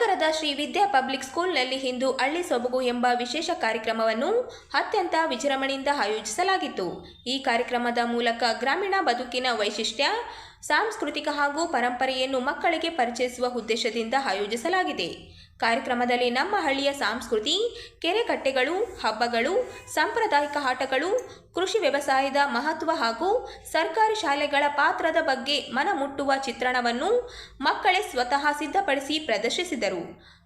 ನಗರದ ಶ್ರೀ ವಿದ್ಯಾ ಪಬ್ಲಿಕ್ ಸ್ಕೂಲ್ನಲ್ಲಿ ಇಂದು ಹಳ್ಳಿ ಸೊಬಗು ಎಂಬ ವಿಶೇಷ ಕಾರ್ಯಕ್ರಮವನ್ನು ಅತ್ಯಂತ ವಿಜೃಂಭಣೆಯಿಂದ ಆಯೋಜಿಸಲಾಗಿತ್ತು. ಈ ಕಾರ್ಯಕ್ರಮದ ಮೂಲಕ ಗ್ರಾಮೀಣ ಬದುಕಿನ ವೈಶಿಷ್ಟ್ಯ, ಸಾಂಸ್ಕೃತಿಕ ಹಾಗೂ ಪರಂಪರೆಯನ್ನು ಮಕ್ಕಳಿಗೆ ಪರಿಚಯಿಸುವ ಉದ್ದೇಶದಿಂದ ಆಯೋಜಿಸಲಾಗಿದೆ. ಕಾರ್ಯಕ್ರಮದಲ್ಲಿ ನಮ್ಮ ಹಳ್ಳಿಯ ಸಂಸ್ಕೃತಿ, ಕೆರೆಕಟ್ಟೆಗಳು, ಹಬ್ಬಗಳು, ಸಾಂಪ್ರದಾಯಿಕ ಆಟಗಳು, ಕೃಷಿ ವ್ಯವಸಾಯದ ಮಹತ್ವ ಹಾಗೂ ಸರ್ಕಾರಿ ಶಾಲೆಗಳ ಪಾತ್ರದ ಬಗ್ಗೆ ಮನಮುಟ್ಟುವ ಚಿತ್ರಣವನ್ನು ಮಕ್ಕಳೇ ಸ್ವತಃ ಸಿದ್ಧಪಡಿಸಿ ಪ್ರದರ್ಶಿಸಿದರು.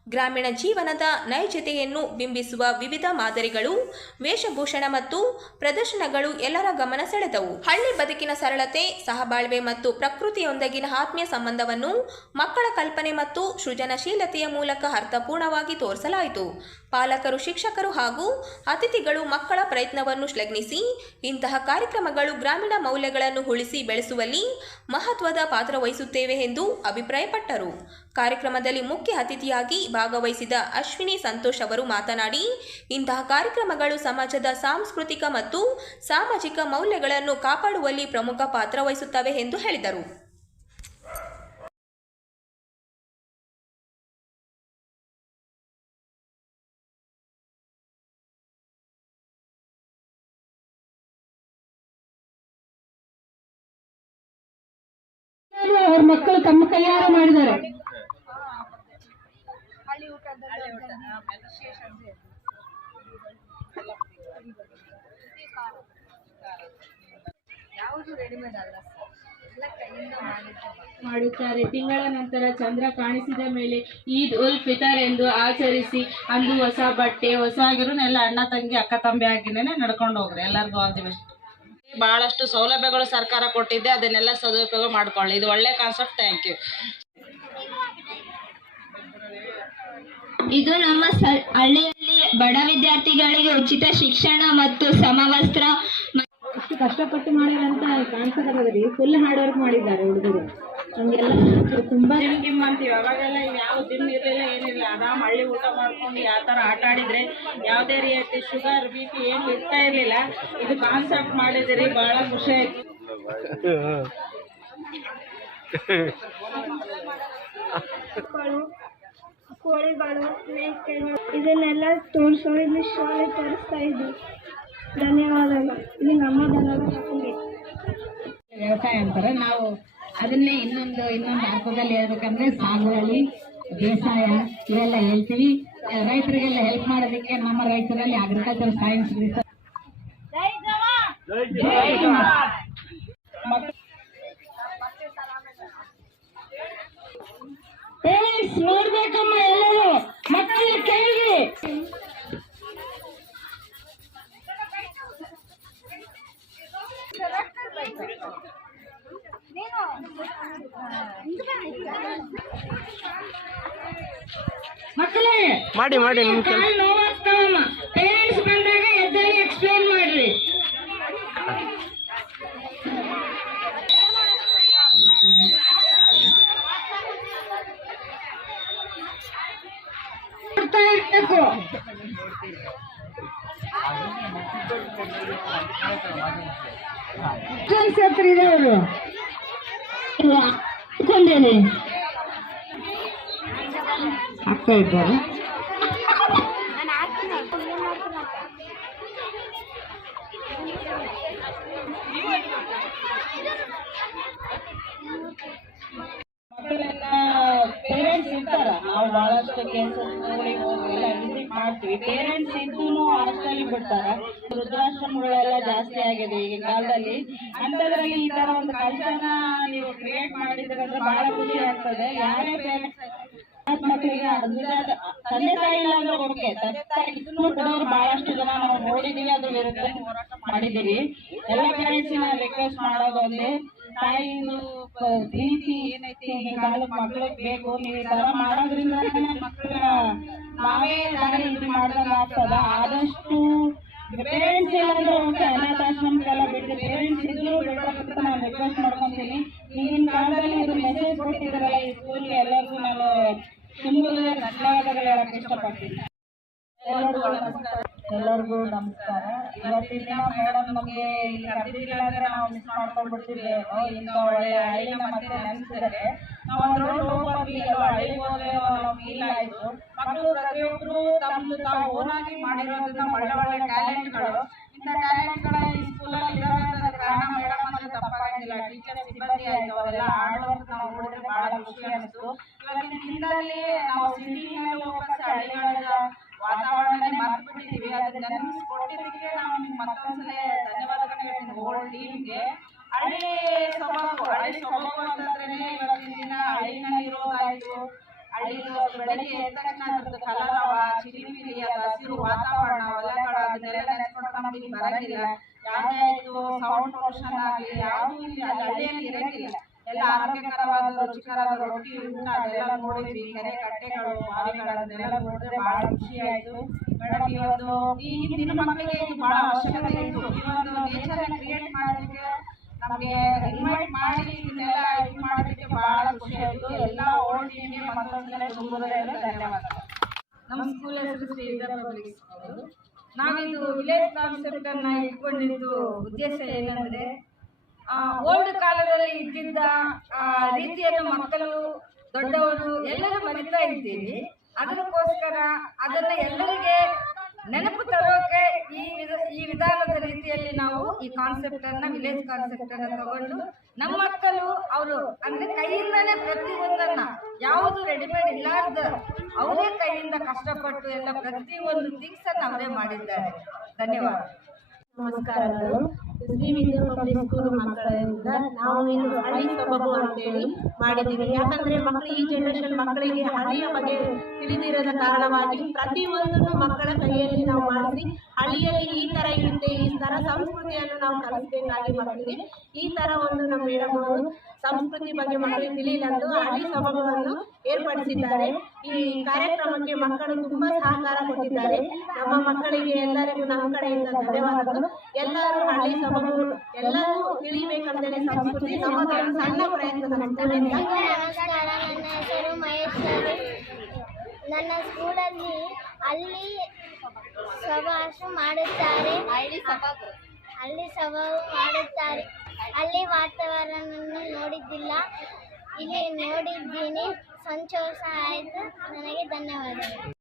ಗ್ರಾಮೀಣ ಜೀವನದ ನೈಜತೆಯನ್ನು ಬಿಂಬಿಸುವ ವಿವಿಧ ಮಾದರಿಗಳು, ವೇಷಭೂಷಣ ಮತ್ತು ಪ್ರದರ್ಶನಗಳು ಎಲ್ಲರ ಗಮನ ಸೆಳೆದವು. ಹಳ್ಳಿ ಬದುಕಿನ ಸರಳತೆ, ಸಹಬಾಳ್ವೆ ಮತ್ತು ಪ್ರಕೃತಿಯೊಂದಿಗಿನ ಆತ್ಮೀಯ ಸಂಬಂಧವನ್ನು ಮಕ್ಕಳ ಕಲ್ಪನೆ ಮತ್ತು ಸೃಜನಶೀಲತೆಯ ಮೂಲಕ ಅರ್ಥಪೂರ್ಣವಾಗಿ ತೋರಿಸಲಾಯಿತು. ಪಾಲಕರು, ಶಿಕ್ಷಕರು ಹಾಗೂ ಅತಿಥಿಗಳು ಮಕ್ಕಳ ಪ್ರಯತ್ನವನ್ನು ಶ್ಲಾಘಿಸಿ, ಇಂತಹ ಕಾರ್ಯಕ್ರಮಗಳು ಗ್ರಾಮೀಣ ಮೌಲ್ಯಗಳನ್ನು ಉಳಿಸಿ ಬೆಳೆಸುವಲ್ಲಿ ಮಹತ್ವದ ಪಾತ್ರ ವಹಿಸುತ್ತೇವೆ ಎಂದು ಅಭಿಪ್ರಾಯಪಟ್ಟರು. ಕಾರ್ಯಕ್ರಮದಲ್ಲಿ ಮುಖ್ಯ ಅತಿಥಿಯಾಗಿ ಭಾಗವಹಿಸಿದ ಅಶ್ವಿನಿ ಸಂತೋಷ್ ಅವರು ಮಾತನಾಡಿ, ಇಂತಹ ಕಾರ್ಯಕ್ರಮಗಳು ಸಮಾಜದ ಸಾಂಸ್ಕೃತಿಕ ಮತ್ತು ಸಾಮಾಜಿಕ ಮೌಲ್ಯಗಳನ್ನು ಕಾಪಾಡುವಲ್ಲಿ ಪ್ರಮುಖ ಪಾತ್ರ ವಹಿಸುತ್ತವೆ ಎಂದು ಹೇಳಿದರು. ಮಕ್ಕಳು ತಮ್ಮ ಕೈಯಾರ ಮಾಡಿದ್ದಾರೆ. ಯಾವುದು ರೆಡಿಮೇಡ್ ಅಲ್ಲ ಎಲ್ಲ ಕೈಯಿಂದ ಮಾಡಿದ್ದು. ಮಾಡುತ್ತಾರೆ. ತಿಂಗಳ ನಂತರ ಚಂದ್ರ ಕಾಣಿಸಿದ ಮೇಲೆ ಈದ್ ಉಲ್ ಫಿತರ್ ಎಂದು ಆಚರಿಸಿ ಅಂದು ಹೊಸ ಬಟ್ಟೆ ಹೊಸ ಎಲ್ಲ ಅಣ್ಣ ತಂಗಿ ಅಕ್ಕ ತಂಬಿ ಆಗಿನೇ ನಡ್ಕೊಂಡು ಹೋಗ್ರಿ. ಎಲ್ಲರಿಗೂ ಆಲ್ ದಿ ಬೆಸ್ಟ್ ಬಹಳಷ್ಟು ಸೌಲಭ್ಯಗಳು ಸರ್ಕಾರ ಕೊಟ್ಟಿದ್ದೆ. ಅದನ್ನೆಲ್ಲ ಸದುಪಯೋಗ ಮಾಡ್ಕೊಳ್ಳಿ. ಇದು ಒಳ್ಳೆ ಕಾನ್ಸೆಪ್ಟ್ ಥ್ಯಾಂಕ್ ಯು ಇದು ನಮ್ಮ ಸ- ಹಳ್ಳಿಯಲ್ಲಿ ಬಡ ವಿದ್ಯಾರ್ಥಿಗಳಿಗೆ ಉಚಿತ ಶಿಕ್ಷಣ ಮತ್ತು ಸಮವಸ್ತ್ರ ಅಷ್ಟು ಕಷ್ಟಪಟ್ಟು ಮಾಡಿರಂತ ಕಾಣಿಸಕತ್ತದ್ರಿ ಫುಲ್ ಹಾರ್ಡ್ ವರ್ಕ್ ಮಾಡಿದ್ದಾರೆ ಹುಡುಗರು. ಹಂಗೆಲ್ಲ ತುಂಬಾ ಜಿಮ್ ಗಿಮ್ ಅಂತೀವಿ? ಅವಾಗೆಲ್ಲ ಯಾವ ಜಿಮ್ ಇರಲಿಲ್ಲ ಏನಿಲ್ಲ ಆರಾಮ್ ಹಳ್ಳಿ ಊಟ ಮಾಡ್ಕೊಂಡು ಯಾವ ತರ ಆಟ ಆಡಿದ್ರೆ ಯಾವುದೇ ರೀತಿ ಶುಗರ್ ಬಿ ಪಿ ಏನು ಇರ್ತಾ ಇರಲಿಲ್ಲ. ಇದು ಕಾನ್ಸೆಪ್ಟ್ ಮಾಡಿದಿರಿ ಬಹಳ ಖುಷಿ ಆಯ್ತು. ಕೋಳಿಗಳು ಮೇಕೆಗಳು ಇದನ್ನೆಲ್ಲ ತೋರಿಸೋ ಇಲ್ಲಿ ಶಾಲೆ ತೋರಿಸ್ತಾ ಇದ್ವಿ. ಧನ್ಯವಾದಗಳು. ಇದು ನಮ್ಮ ವ್ಯವಸಾಯ ಅಂತಾರೆ. ನಾವು ಅದನ್ನೇ ಇನ್ನೊಂದು ಇನ್ನೊಂದು ಅರ್ಥದಲ್ಲಿ ಹೇಳ್ಬೇಕಂದ್ರೆ ಸಾಗುವಳಿ ಬೇಸಾಯ ಇವೆಲ್ಲ ಹೇಳ್ತೀವಿ. ರೈತರಿಗೆಲ್ಲ ಹೆಲ್ಪ್ ಮಾಡೋದಕ್ಕೆ ನಮ್ಮ ರೈತರಲ್ಲಿ ಅಗ್ರಿಕಲ್ಚರ್ ಸೈನ್ಸ್ ಮಕ್ಕಳೇ ಮಾಡಿ ಮಾಡಿ ನಿಮ್ ನೋವಾಗ್ತಾವಮ್ಮ. ಪೇರೆಂಟ್ಸ್ ಬಂದಾಗ ಎದ್ದೇಳಿ ಎಕ್ಸ್ಪ್ಲೇನ್ ಮಾಡ್ರಿ. ಇರ್ಬೇಕು. ಎಷ್ಟ್ ಹತ್ರ ಇದೆ ಅವರು ಆಗ್ತಾ ಇದ್ದಾರೆ. ಮಕ್ಕಳೆಲ್ಲ ಪೇರೆಂಟ್ಸ್ ಇರ್ತಾರ. ನಾವು ಬಹಳಷ್ಟು ಹೋಗಿ ಎಲ್ಲ ವಿಸಿಟ್ ಮಾಡ್ತೀವಿ. ಪೇರೆಂಟ್ಸ್ ಇದ್ದು ಹಾಸ್ಟೆಲ್ ಬಿಡ್ತಾರ. ವೃದ್ಧಾಶ್ರಮಗಳೆಲ್ಲ ಜಾಸ್ತಿ ಆಗಿದೆ ಈಗಿನ ಕಾಲದಲ್ಲಿ. ಅಂತದ್ರಲ್ಲಿ ಈ ತರ ಒಂದು ಕಲ್ಚರ್ನ ನೀವು ಕ್ರಿಯೇಟ್ ಮಾಡಿದ್ರೆ ಬಹಳ ಖುಷಿ ಆಗ್ತದೆ. ಯಾರೇ ಪೇರೆಂಟ್ಸ್ ಮಕ್ಕಳಿಗೆ ತಂದೆ ತಾಯಿ ಇಲ್ಲ ಅಂದ್ರೆ ಓಕೆ. ತಂದೆ ತಾಯಿ ಇದನ್ನು ಕೊಡೋರು ಬಹಳಷ್ಟು ಜನ ನಾವು ನೋಡಿದೀವಿ ಅದ್ರ ವಿರುದ್ಧ ಹೋರಾಟ ಮಾಡಿದೀವಿ ಎಲ್ಲ ಪೇರೆಂಟ್ಸ್ ನಾವು ರಿಕ್ವೆಸ್ಟ್ ಮಾಡೋದು ಒಂದೇ. ತಾಯಿನು ಪ್ರೀತಿ ಏನೈತಿ? ಈ ಕಾಲಕ್ಕೆ ಮಕ್ಕಳಿಗೆ ಬೇಕು. ನೀವು ಈ ತರ ಮಾಡೋದ್ರಿಂದ ಮಕ್ಕಳ ನಾವೇ ದಾರಿ ಇದು ಆಗ್ತದ. ಆದಷ್ಟು ಪೇರೆಂಟ್ಸ್ ಇಲ್ಲ ಅಂದ್ರೆ ಓಕೆ ಅನಾಥಾಶ್ರಮಕ್ಕೆಲ್ಲ ಬಿಟ್ಟು ಪೇರೆಂಟ್ಸ್ ಇದ್ರು ಬಿಡ್ಬೇಕಂತ ನಾನು ರಿಕ್ವೆಸ್ಟ್ ಮಾಡ್ಕೊತೀನಿ ಈಗಿನ ಕಾಲದಲ್ಲಿ ಇದು ಮೆಸೇಜ್ ಕೊಟ್ಟಿದ್ದಾರಲ್ಲ ಈ ಸ್ಕೂಲ್ಗೆ ಎಲ್ಲರಿಗೂ ನಾನು ತುಂಬ ಧನ್ಯವಾದಗಳು ಹೇಳಕ್ ಇಷ್ಟಪಡ್ತೀನಿ ಎಲ್ಲರಿಗೂ ನಮಸ್ಕಾರ ಎಲ್ಲರಿಗೂ ನಮಸ್ಕಾರ ಇವತ್ತಿನ ದಿನ ಮೇಡಮ್ ನಮಗೆ ಇಲ್ಲಿ ಕರೆದಿಲ್ಲ ಅಂದ್ರೆ ನಾವು ಮಿಸ್ ಮಾಡ್ಕೊಂಡ್ಬಿಡ್ತಿದ್ವಿ ಇಂಥ ಒಳ್ಳೆಯ ಹಳ್ಳಿನ ಮತ್ತೆ ನೆನೆಸಿದರೆ ನಾವು ಒಂದು ರೌಂಡ್ ಎಲ್ಲೋ ಹಳ್ಳಿಗೆ ಹೋದ್ರೆ ಫೀಲ್ ಆಯ್ತು ಮಕ್ಕಳು ಪ್ರತಿಯೊಬ್ರು ತಮ್ದು ತಾವು ಓನಾಗಿ ಮಾಡಿರೋದ್ರಿಂದ ಒಳ್ಳೆ ಒಳ್ಳೆ ಟ್ಯಾಲೆಂಟ್ಗಳು. ಇಂಥ ಟ್ಯಾಲೆಂಟ್ಗಳ ಈ ಸ್ಕೂಲಲ್ಲಿ ಇದಾವೆ ಅಂದ್ರೆ ಕಾರಣ ಮೇಡಮ್ ಅಂದ್ರೆ ತಪ್ಪಾಗಂಗಿಲ್ಲ. ಟೀಚರ್ ಸಿಬ್ಬಂದಿ ಆಯ್ತು, ಅವರೆಲ್ಲ ಆಡುವಂತ ನಾವು ನೋಡಿದ್ರೆ ಬಹಳ ಖುಷಿ ಅನಿಸ್ತು. ಇವತ್ತಿನ ದಿನದಲ್ಲಿ ನಾವು ಸಿಟಿ ಹೋಗ್ಬೇಕು ಹಳ್ಳಿಗಳ ವಾತಾವರಣನೇ ಮರ್ತು ಬಿಟ್ಟಿದ್ದೀವಿ ಅದನ್ನ ನೆನಪಿಸ್ಕೊಟ್ಟಿದ್ದಕ್ಕೆ ನಾವು ನಿಮ್ಗೆ ಮತ್ತೊಂದ್ಸಲ ಧನ್ಯವಾದಗಳನ್ನ ಹೇಳ್ತೀನಿ. ಓಲ್ಡ್ ಟೀಮ್ಗೆ ಹಳ್ಳಿ ಸೊಬಗು ಹಳ್ಳಿ ಸೊಬಗು ಅಂತಂದ್ರೆ ಇವತ್ತಿನ ದಿನ ಹಳ್ಳಿನಲ್ಲಿ ಇರೋದಾಯ್ತು ಹಳ್ಳಿ ಬೆಳಗ್ಗೆ ಚಿಲಿಪಿಲಿ, ಅದು ಹಸಿರು ಸೌಂಡ್ ಹಳ್ಳಿಯಲ್ಲಿ ಇರಂಗಿಲ್ಲ. ಎಲ್ಲ ಆರೋಗ್ಯಕರವಾದ, ರುಚಿಕರವಾದ ಊಟ ಕೆರೆ ಕಟ್ಟೆಗಳು ನೋಡಿದ್ರೆ ಬಹಳ ಖುಷಿ ಆಯಿತು ಮೇಡಮ್ ಒಂದು ಮಕ್ಕಳಿಗೆ ಅವಶ್ಯಕತೆ ಇತ್ತು. ಈ ಒಂದು ನಮಗೆ ಇನ್ವೈಟ್ ಮಾಡಿ ಇದು ಮಾಡೋದಕ್ಕೆ ಬಹಳ ಖುಷಿ ಆಯಿತು. ಎಲ್ಲ ಓಲ್ಡ್ ಟೀಮ್ಗೆ ಮತ್ತೊಂದನೇ ತುಂಬುವುದೇ ಧನ್ಯವಾದ ನಮ್ಮ ಸ್ಕೂಲ್ ಹೆಸರು ಶ್ರೀ ಪಬ್ಲಿಕ್ ಸ್ಕೂಲ್ ನಾವಿದು ವಿಲೇಜ್ ಕಾನ್ಸೆಪ್ಟ್ ಅನ್ನ ಇಟ್ಕೊಂಡಿದ್ದು ಉದ್ದೇಶ ಏನಂದ್ರೆ ಓಲ್ಡ್ ಕಾಲದಲ್ಲಿ ಇದ್ದಿದ್ದ ರೀತಿಯನ್ನು ಮಕ್ಕಳು ದೊಡ್ಡವರು ಎಲ್ಲರೂ ಮರಿತಾ ಇದ್ದೀವಿ. ಅದಕ್ಕೋಸ್ಕರ ಅದನ್ನ ಎಲ್ಲರಿಗೆ ನೆನಪು ತರೋಕೆ ಈ ವಿಧ, ಈ ವಿಧಾನದ ರೀತಿಯಲ್ಲಿ ನಾವು ಈ ಕಾನ್ಸೆಪ್ಟ್ ಅನ್ನ ವಿಲೇಜ್ ಕಾನ್ಸೆಪ್ಟ್ ಅನ್ನ ತಗೊಂಡು ನಮ್ಮ ಮಕ್ಕಳು ಅವರು ಅಂದ್ರೆ ಕೈಯಿಂದನೇ ಪ್ರತಿಯೊಂದನ್ನ ಯಾವುದು ರೆಡಿಮೇಡ್ ಇಲ್ಲಾರ್ದ ಅವರೇ ಕೈಯಿಂದ ಕಷ್ಟಪಟ್ಟು ಎಲ್ಲ ಪ್ರತಿಯೊಂದು ಥಿಂಗ್ಸ್ ಅನ್ನ ಅವರೇ ಮಾಡಿದ್ದಾರೆ. ಧನ್ಯವಾದ. ನಮಸ್ಕಾರಗಳು ಶ್ರೀ ವಿದ್ಯಾ ಪಬ್ಲಿಕ್ ಸ್ಕೂಲ್ ಮಕ್ಕಳಿಂದ ನಾವು ಇನ್ನು ಹಳ್ಳಿ ಸೊಬಗು ಅಂತೇಳಿ ಮಾಡಿದ್ದೀವಿ. ಯಾಕಂದ್ರೆ ಮಕ್ಕಳು ಈ ಜನರೇಷನ್ ಮಕ್ಕಳಿಗೆ ಹಳ್ಳಿಯ ಬಗ್ಗೆ ತಿಳಿದಿರದ ಕಾರಣವಾಗಿ ಪ್ರತಿಯೊಂದನ್ನು ಮಕ್ಕಳ ಕೈಯಲ್ಲಿ ನಾವು ಮಾಡಿಸಿ, ಹಳ್ಳಿಯಲ್ಲಿ ಈ ತರ ಇರುತ್ತೆ, ಈ ತರ ಸಂಸ್ಕೃತಿಯನ್ನು ನಾವು ಕಲಿಸಬೇಕಾಗಿ ಮಕ್ಕಳಿಗೆ ಈ ತರ ಒಂದು ನಮ್ಮ ಹೇಳಬಹುದು ಸಂಸ್ಕೃತಿ ಬಗ್ಗೆ ಮಕ್ಕಳಿಗೆ ತಿಳಿಯಲೆಂದು ಹಳ್ಳಿ ಸೊಬಗನ್ನು ಏರ್ಪಡಿಸಿದ್ದಾರೆ. ಈ ಕಾರ್ಯಕ್ರಮಕ್ಕೆ ಮಕ್ಕಳು ತುಂಬಾ ಸಹಕಾರ ಕೊಟ್ಟಿದ್ದಾರೆ. ನಮ್ಮ ಮಕ್ಕಳಿಗೆ ಎಲ್ಲರಿಗೂ ನಮ್ಮ ಕಡೆಯಿಂದ ಧನ್ಯವಾದಗಳು. ಎಲ್ಲರೂ ಹಳ್ಳಿ ಸಭಾಗಳು ಎಲ್ಲರೂ ತಿಳಿಬೇಕಂತೇಳಿ ಸಂಸ್ಕೃತಿ ನಮಗೆ ಸಣ್ಣ ಪ್ರಯತ್ನ ನಮಸ್ಕಾರ. ನನ್ನ ಹೆಸರು ಮಹೇಶ್ ಸರ್. ನನ್ನ ಸ್ಕೂಲಲ್ಲಿ ಅಲ್ಲಿ ಸಭಾಷು ಮಾಡುತ್ತಾರೆ. ಹಳ್ಳಿ ಅಲ್ಲಿ ಸಭಾ ಮಾಡುತ್ತಾರೆ. ಅಲ್ಲಿ ವಾತಾವರಣವನ್ನು ನೋಡಿದ್ದಿಲ್ಲ. ಇಲ್ಲಿ ನೋಡಿದ್ದೀನಿ. ಸಂತೋಷ ಆಯಿತು. ನನಗೆ ಧನ್ಯವಾದಗಳು.